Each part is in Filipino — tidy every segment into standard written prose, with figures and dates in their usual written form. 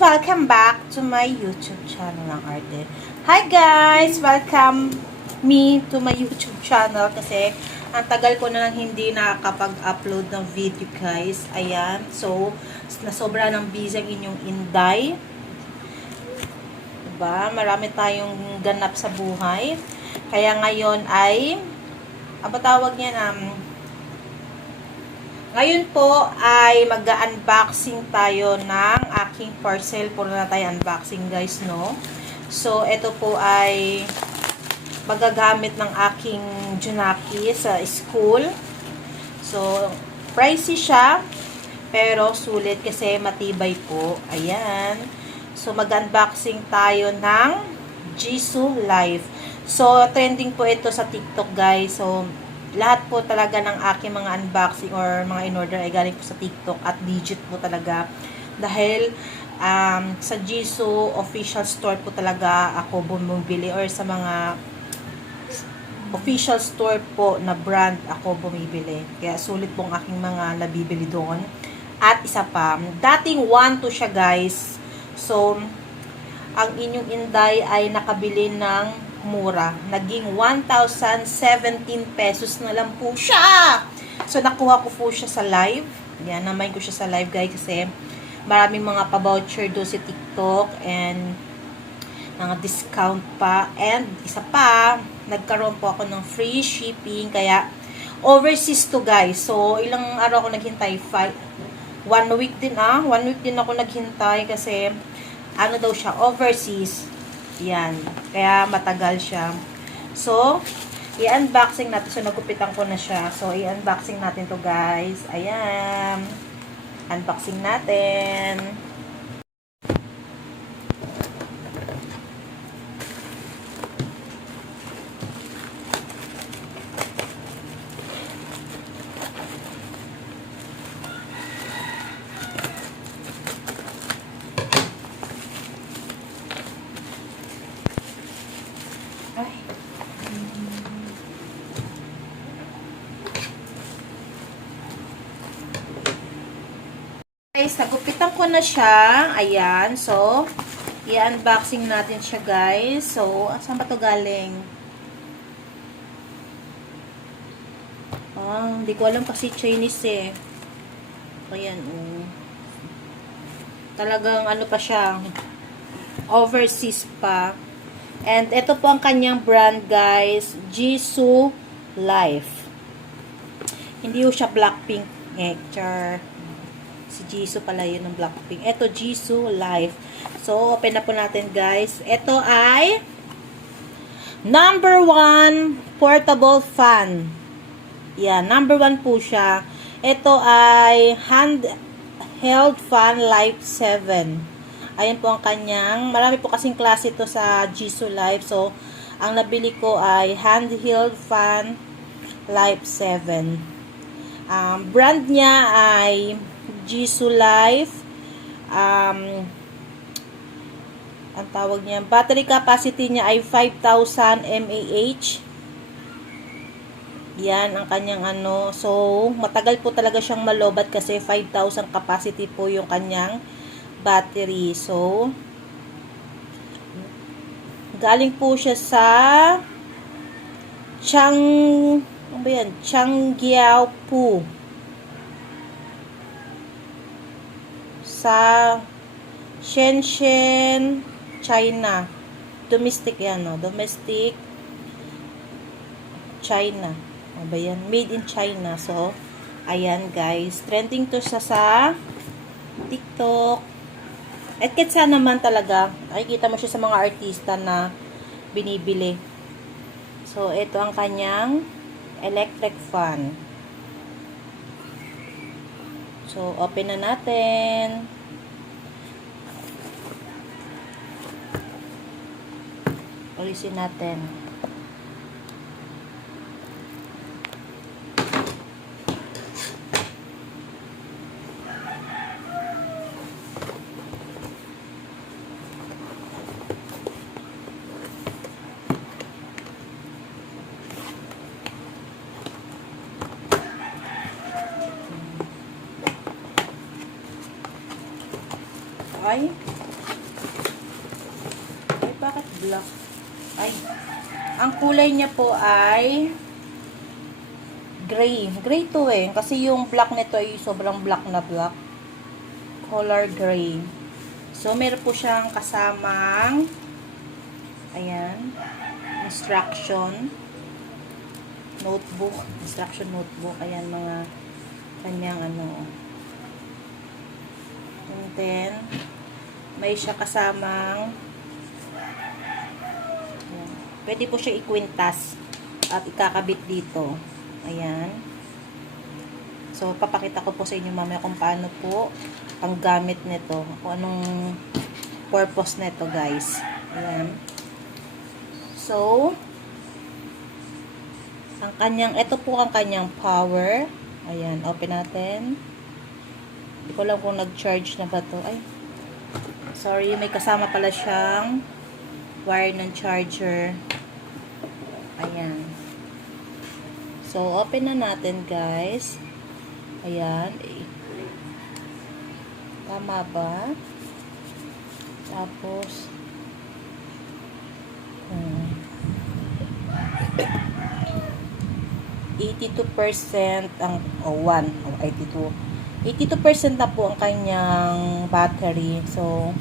Welcome back to my YouTube channel ng Arte. Hi guys! Welcome me to my YouTube channel kasi ang tagal ko na lang hindi nakakapag-upload ng video guys. Ayan. So, nasobra ng busy ang inyong Inday. Diba? Marami tayong ganap sa buhay. Kaya ngayon ay tawag niya ngayon po ay mag-unboxing tayo ng aking parcel. Puro na tayo unboxing guys, no? So, ito po ay magagamit ng aking Junaki sa school. So, pricey siya, pero sulit kasi matibay po. Ayan. So, mag-unboxing tayo ng Jisoo Life. So, trending po ito sa TikTok guys. So, lahat po talaga ng aking mga unboxing or mga in-order ay galing po sa TikTok at legit po talaga. Dahil sa Jisoo official store po talaga ako bumibili or sa mga official store po na brand ako bumibili. Kaya sulit pong aking mga nabibili doon. At isa pa, dating 1 to siya guys. So, ang inyong Inday ay nakabili ng mura. Naging 1,017 pesos na lang po siya. So, nakuha ko po siya sa live. Yan, namayin ko siya sa live guys kasi maraming mga pa-voucher doon sa TikTok and mga discount pa. And isa pa, nagkaroon po ako ng free shipping. Kaya, overseas to guys. So, ilang araw ako naghintay? 1 week din 1 week din ako naghintay kasi ano daw siya, overseas. Yan. Kaya matagal siya. So, i-unboxing natin. So, nagupitan ko na siya. So, i-unboxing natin to guys. Ayan. Unboxing natin. Guys, nagupitan ko na siya. Ayan. So, i-unboxing natin siya, guys. So, saan ba ito galing? Hindi ko alam kasi Chinese eh. Ayan, talagang ano pa siya. Overseas pa. And ito po ang kanyang brand, guys. Jisoo Life. Hindi po siya Blackpink. Char. Si Jisoo pala yun ng Blackpink. Ito, Jisoo Life. So, open na po natin, guys. Ito ay number 1 portable fan. Yan, number 1 po siya. Ito ay handheld fan Life 7. Ayan po ang kanyang. Marami po kasing klase ito sa Jisoo Life. So, ang nabili ko ay handheld fan Life 7. Brand niya ay Jisoo Life. Ang tawag niya, battery capacity niya ay 5,000 mAh. Yan ang kanyang ano. So, matagal po talaga siyang malobat kasi 5,000 capacity po yung kanyang battery. So, galing po siya sa Changyao-pu. Sa Shenzhen, China. Domestic yan, no? Domestic China. O ba yan? Made in China. So, ayan guys. Trending to siya sa TikTok. At kitsa naman talaga. Nakikita mo siya sa mga artista na binibili. So, ito ang kanyang electric fan. So, open na natin. Ulisin natin. Ay, black. Ay, ang kulay niya po ay gray. Gray to eh. Kasi yung black nito ay sobrang black na black. Color gray. So, meron po siyang kasamang ayan, instruction notebook. Instruction notebook. Ayan, mga kanyang ano. And then, may siya kasamang ayan, pwede po siya ikwintas at ikakabit dito. Ayan. So, papakita ko po sa inyo mamaya kung paano po ang gamit nito. Kung anong purpose nito, guys. Ayan. So, ito po ang kanyang power. Ayan, open natin. Hindi ko lang kung nag-charge na ba to. Ay, sorry, may kasama pala siyang wire ng charger. Ayan. So, open na natin, guys. Ayan. Tama ba? Tapos, 82% ang, 82% na po ang kanyang battery. So,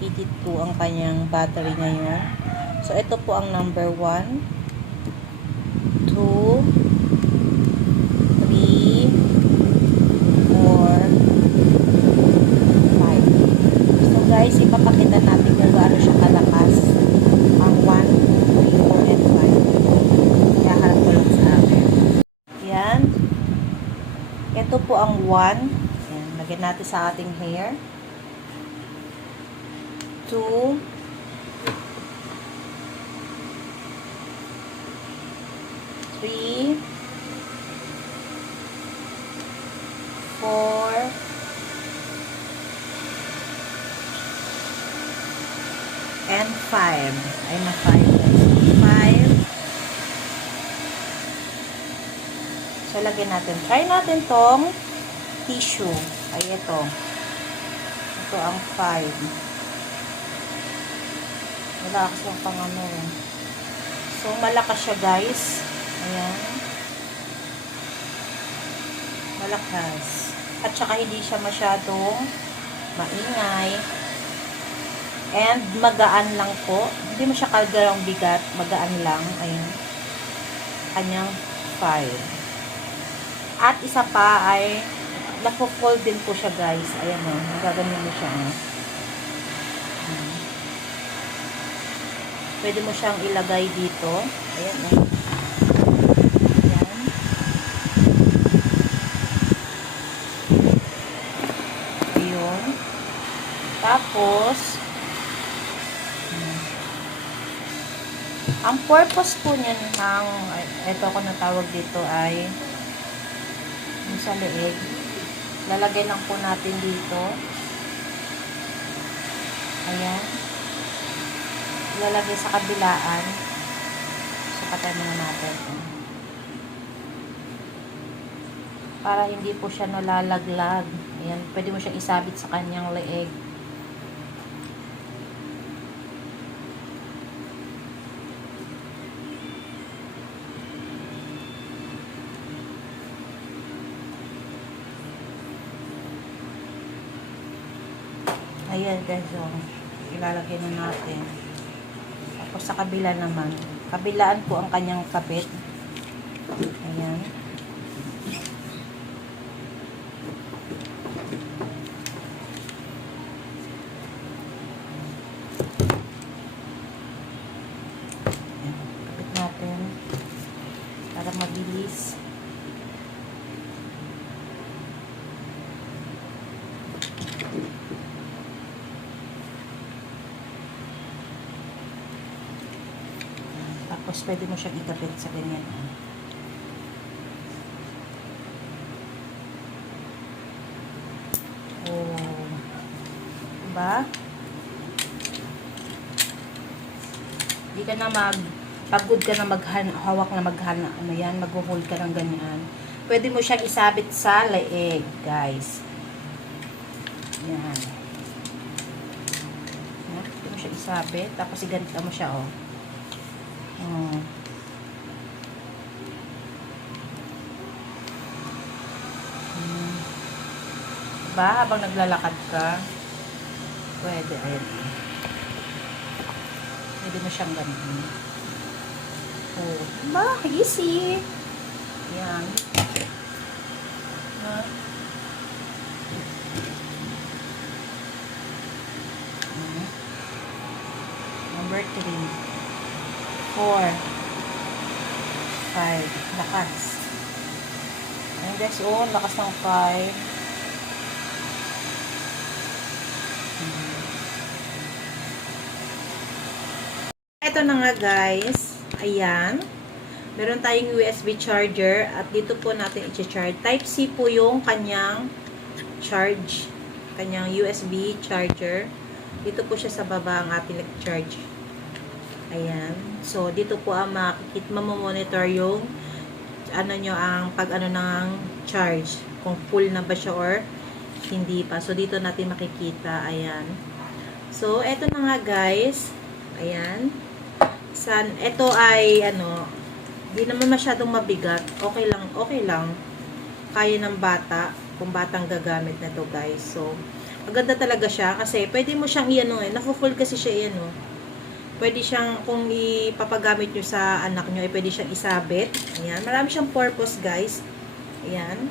82 ang kanyang battery ngayon. So, ito po ang number 1. 2, 3, 4, 5. So guys, ipapakita natin kung gaano siya kalakas ang 1, 2, 3, 4, and 5. Kaya harap ko lang sa akin. Yan. Ito po ang 1. Yan. Lagyan natin sa ating hair. 2, 3, 4, and 5. Ay, na 5. 5. So, lagyan natin. Try natin tong tissue. Ay, ito. Ito ang 5. Wala kasi yung pangano. So, malakas siya, guys. Ayan. Malakas. At saka hindi siya masyadong maingay. And magaan lang po. Hindi mo siya kalgarang bigat. Magaan lang. Ayan. Kanyang 5. At isa pa ay nafo-fold din po siya, guys. Ayan o. Nagaganyan mo siya. Pwede mo siyang ilagay dito. Ayan o. Tapos, ang purpose po niyan ng, ito ako natawag dito ay, yung sa leeg, lalagay lang po natin dito. Ayan. Lalagay sa kabilaan. So, patay muna natin. Para hindi po siya nalalaglag. Ayan. Pwede mo siyang isabit sa kanyang leeg. Ayan guys, so, ilalagay na natin. Tapos sa kabila naman. Kabilaan po ang kanyang kapit. Ayan. Kapit natin. Para mabilis. Tapos, pwede mo siyang ikapit sa ganyan. Oh. Diba? Hindi ka na pagod ka na maghawak na ano yan, mag-hold ka ng ganyan. Pwede mo siyang isabit sa leeg, guys. Yan. Pwede mo siya isabit. Tapos iganita mo siya, oh. Diba? Habang naglalakad ka, pwede. Ayan. Pwede mo siyang ganun. Oh, diba? Easy. Ayan. Number 3. 4. 5. Lakas. Ayan guys, oh, lakas ng 5. Ito na nga guys. Ayan. Meron tayong USB charger at dito po natin i-charge. Type-C po yung kanyang charge. Kanyang USB charger. Dito po siya sa baba ang ating charge. Ayan. So, dito po ang mamamonitor yung ang pag-ano ng charge. Kung full na ba siya or hindi pa. So, dito natin makikita. Ayan. So, eto na nga guys. Ayan. Ito ay di naman masyadong mabigat. Okay lang. Kaya ng bata, kung batang gagamit na to guys. So, maganda talaga siya kasi pwede mo siyang nafu-full kasi siya pwede siyang, kung ipapagamit nyo sa anak nyo, pwede siyang isabit. Ayan, marami siyang purpose guys. Ayan.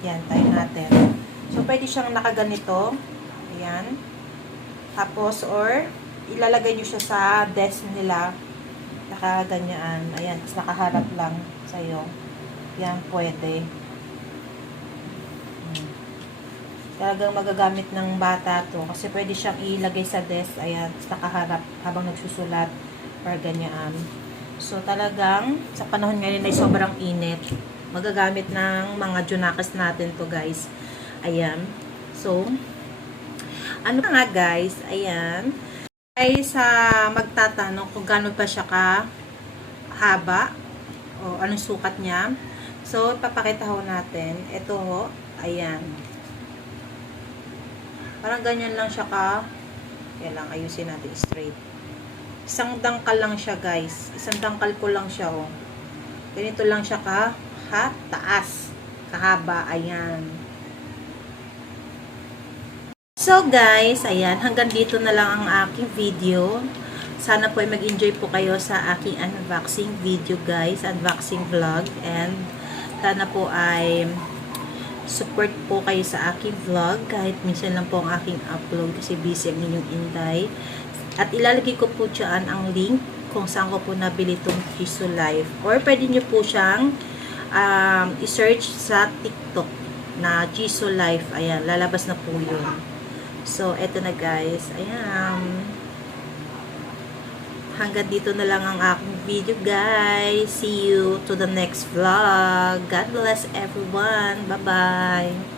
Ayan, tayo natin. So, pwede siyang nakaganito. Ayan. Tapos, or ilalagay nyo siya sa desk nila. Nakaganyan. Ayan, nakaharap lang sa'yo. Yan, pwede. Talagang magagamit ng bata to. Kasi pwede siyang ilagay sa desk. Ayan, nakaharap habang nagsusulat. Or ganyan. So, talagang sa panahon ngayon ay sobrang init. Magagamit ng mga junakas natin to guys. Ayan. So, ano nga guys? Ayan. Ay sa magtatanong kung gaano pa siya haba o anong sukat niya. So, papakita ho natin. Ito ho, ayan. Parang ganyan lang siya yan lang, ayusin natin straight. Isang dangkal lang siya guys. Isang dangkal ko lang siya, oh. Ganito lang siya taas. Kahaba, ayan. So guys, ayan, hanggang dito na lang ang aking video. Sana po ay mag-enjoy po kayo sa aking unboxing video guys, unboxing vlog, and sana po ay support po kayo sa aking vlog kahit minsan lang po ang aking upload kasi busy ang inyong Inday. At ilalagay ko po dyan ang link kung saan ko po nabili itong Jisoo Life, or pwede nyo po siyang i-search sa TikTok na Jisoo Life. Ayan, lalabas na po yun. So, eto na guys. Ayan. Hanggang dito na lang ang aking video guys. See you to the next vlog. God bless everyone. Bye-bye.